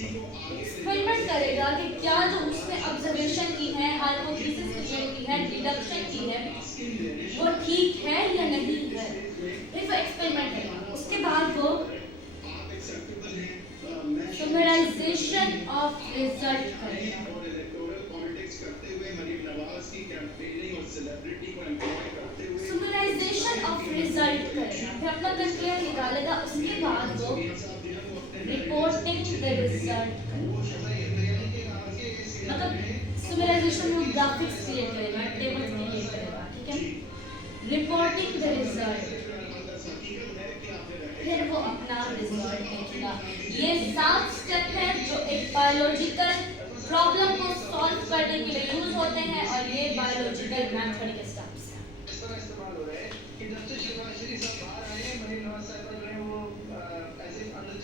Experiment करेगा कि क्या जो उसने ऑब्जर्वेशन की है, हाइपोथेसिस क्रिएट की है, डिडक्शन की है, वो ठीक है या नहीं है। फिर वो एक्सपेरिमेंट करेगा, उसके बाद वो समराइजेशन ऑफ रिजल्ट करेगा। समराइजेशन ऑफ रिजल्ट करेगा, फिर अपना कंक्लूजन निकालेगा, उसके बाद वो रिपोर्टिंग द रिजल्ट करेगा। मतलब समराइजेशन में ग्राफिक्स क्रिएट करेगा, टेबल्स क्रिएट करेगा, ठीक है। रिपोर्टिंग द रिजल्ट, फिर वो अपना रिजल्ट देखेगा। ये 7 स्टेप है जो एक बायोलॉजिकल प्रॉब्लम को सॉल्व करने के लिए यूज होते हैं, और ये बायोलॉजिकल मेथड के स्टेप्स हैं। इस तरह इस्तेमाल हो रहा है कि जब से शिवाश्री सब बाहर आए हैं, मरीन नवाज साहब जो है वो ऐसे अंदर